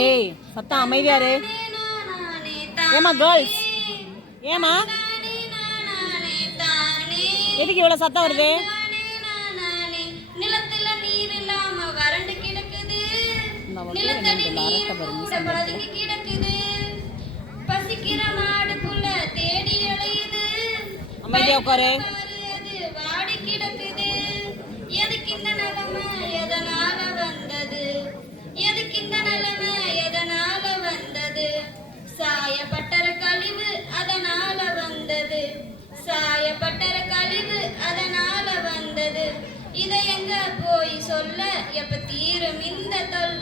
ஏய் சத்தம் அமைதியாரு. ஏமா கேர்ள்ஸ், ஏமா எதுக்கு இவ்வளவு சத்தம் வருது? நிலத்துல நீர் இல்லாம வறண்டு கிடக்குது, நிலத்தடி நீர் பதுங்கி கிடக்குது, பசிக்கிற மாடுக்குள்ள தேடி அலையுது, அமைதியா உட்காரு. அது வாடி கிடக்குது. எதுக்கு இந்த நிலைமை, எதனால வந்தது? எதுக்கு இந்த நிலைமை, எதனால வந்தது? சாயப்பட்டற கழிவு அதனால வந்தது, சாயப்பட்டற கழிவு அதனால வந்தது. இதை எங்க போய் சொல்ல, எப்ப தீரும் இந்த தொல்லை?